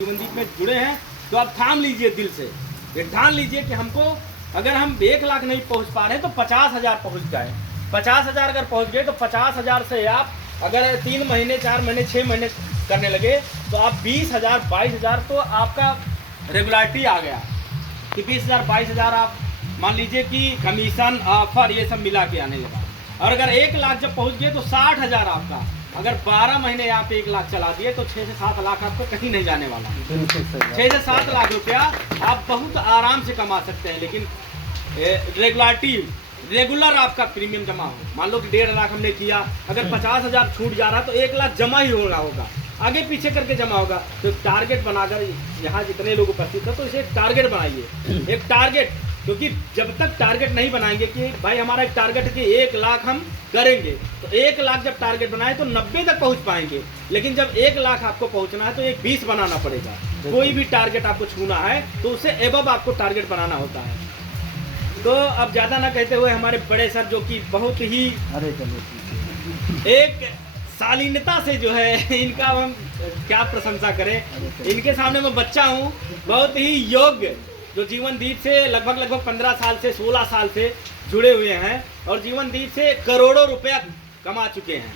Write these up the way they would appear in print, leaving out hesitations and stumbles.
जीवनदीप में जुड़े हैं तो आप थाम लीजिए दिल से, ये ठान लीजिए कि हमको अगर हम 1 लाख नहीं पहुंच पा रहे हैं तो 50,000 पहुंच जाए। 50,000 अगर पहुंच गए तो 50,000 से आप अगर 3 महीने 4 महीने 6 महीने करने लगे तो आप 20,000 22,000 तो आपका रेगुलरिटी आ गया कि 20,000 22,000 आप मान लीजिए कि कमीशन ऑफर ये सब मिला के आने लगा। और अगर 1 लाख जब पहुंच गए तो 60,000 आपका, अगर 12 महीने आप 1 लाख चला दिए तो 6 से 7 लाख आपको कहीं नहीं जाने वाला। 6 से 7 लाख रुपया आप बहुत आराम से कमा सकते हैं। लेकिन रेगुलर आपका प्रीमियम जमा हो, मान लो कि 1.5 लाख हमने किया, अगर 50,000 छूट जा रहा तो 1 लाख जमा ही हो रहा होगा, आगे पीछे करके जमा होगा। तो टारगेट बनाकर यहाँ जितने लोग उपस्थित हैं तो इसे एक टारगेट बनाइए, एक टारगेट, क्योंकि जब तक टारगेट नहीं बनाएंगे कि भाई हमारा एक टारगेट है कि 1 लाख हम करेंगे, तो 1 लाख जब टारगेट बनाए तो 90 तक पहुंच पाएंगे। लेकिन जब 1 लाख आपको पहुंचना है तो एक 20 बनाना पड़ेगा। कोई भी टारगेट आपको छूना है तो उससे एबव आपको टारगेट बनाना होता है। तो अब ज़्यादा ना कहते हुए हमारे बड़े सर जो कि बहुत ही एक शालीनता से जो है इनका हम क्या प्रशंसा करें, इनके सामने मैं बच्चा हूँ, बहुत ही योग्य, जो जीवनदीप से लगभग 15 साल से 16 साल से जुड़े हुए हैं और जीवनदीप से करोड़ों रुपया कमा चुके हैं,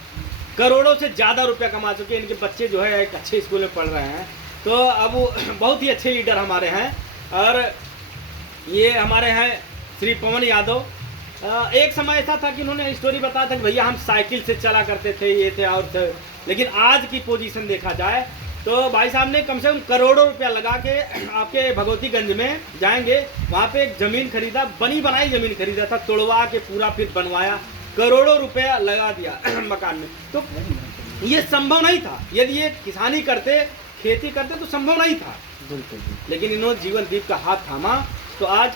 करोड़ों से ज़्यादा रुपया कमा चुके हैं। इनके बच्चे जो है एक अच्छे स्कूल में पढ़ रहे हैं, तो अब वो बहुत ही अच्छे लीडर हमारे हैं। और ये हमारे हैं श्री पवन यादव। एक समय ऐसा था कि उन्होंने स्टोरी बताया था कि भैया हम साइकिल से चला करते थे, ये थे और थे। लेकिन आज की पोजीशन देखा जाए तो भाई साहब ने कम से कम करोड़ों रुपया लगा के आपके भगवतीगंज में जाएंगे, वहाँ पे एक ज़मीन खरीदा, बनी बनाई ज़मीन खरीदा था, तोड़वा के पूरा फिर बनवाया, करोड़ों रुपया लगा दिया मकान में। तो ये संभव नहीं था, यदि ये किसानी करते, खेती करते तो संभव नहीं था। लेकिन इन्होंने जीवनदीप का हाथ थामा तो आज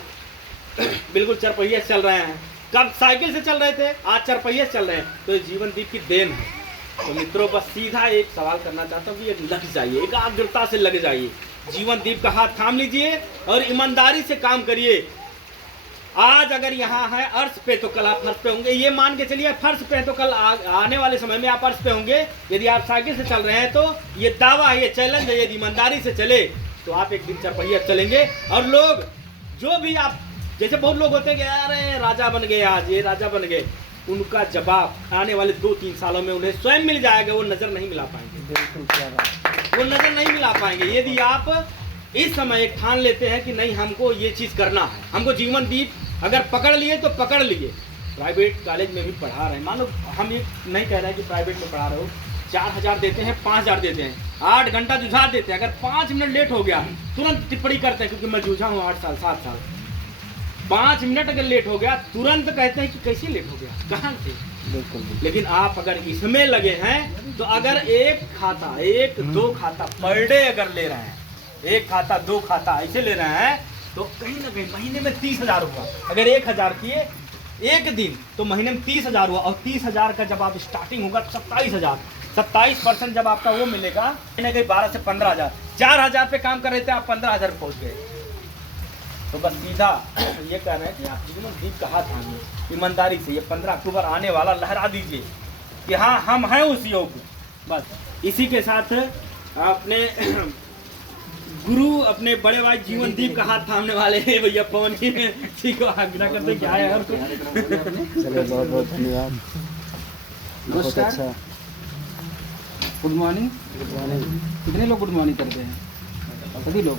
बिल्कुल चरपहिया चल रहे हैं। कब साइकिल से चल रहे थे, आज चरपहिया चल रहे हैं, तो ये जीवनदीप की देन है। तो मित्रों, बस सीधा एक सवाल करना चाहता हूँ कि ये लग जाइए, एकाग्रता से लग जाइए, जीवनदीप का हाथ थाम लीजिए और ईमानदारी से काम करिए। आज अगर यहाँ है अर्श पे तो कल आप फर्श पे होंगे, ये मान के चलिए फर्श पे तो कल आने वाले समय में आप अर्श पे होंगे। यदि आप साइकिल से चल रहे हैं तो ये दावा है, ये चैलेंज है, यदि ईमानदारी से चले तो आप एक दिन चरपहिया चलेंगे। और लोग जो भी आप, जैसे बहुत लोग होते हैं कि अरे राजा बन गए, आज ये राजा बन गए, उनका जवाब आने वाले 2-3 सालों में उन्हें स्वयं मिल जाएगा। वो नज़र नहीं मिला पाएंगे, वो नज़र नहीं मिला पाएंगे। यदि आप इस समय एक ठान लेते हैं कि नहीं हमको ये चीज़ करना है, हमको जीवनदीप अगर पकड़ लिए तो पकड़ लिए। प्राइवेट कॉलेज में भी पढ़ा रहे हैं, मान लो हम ये नहीं कह रहे हैं कि प्राइवेट में पढ़ा रहे हो, 4,000 देते हैं, 5,000 देते हैं, 8 घंटा जुझा देते हैं, अगर 5 मिनट लेट हो गया तुरंत टिप्पणी करते हैं, क्योंकि मैं जूझा हूँ 8 साल 7 साल। 5 मिनट अगर लेट हो गया तुरंत कहते हैं कि कैसे लेट हो गया, कहाँ से। बिल्कुल। लेकिन आप अगर इसमें लगे हैं तो अगर एक खाता 1-2 खाता पर डे अगर ले रहे हैं, 1 खाता 2 खाता ऐसे ले रहे हैं, तो कहीं ना कहीं महीने में 30,000 हुआ। अगर 1,000 किए एक दिन तो महीने में 30,000 हुआ। और 30,000 का जब आप स्टार्टिंग होगा 27,000, 27% जब आपका वो मिलेगा, कहीं ना कहीं 12 से 15,000, 4,000 पे काम कर रहे थे, आप 15,000 पहुँच गए। तो बस सीधा ये कह रहे हैं कि आप जीवनदीप का हाथ थामिए, ईमानदारी से ये 15 अक्टूबर आने वाला लहरा दीजिए कि हाँ हम हैं उस योग्य। बस इसी के साथ अपने गुरु, अपने बड़े भाई जीवनदीप का हाथ थामने वाले हैं भैया पवन जी को आग्रह करते क्या है और बहुत बहुत धन्यवाद। बहुत अच्छा। Good morning. कितने लोग गुड मॉर्निंग करते हैं? सभी लोग।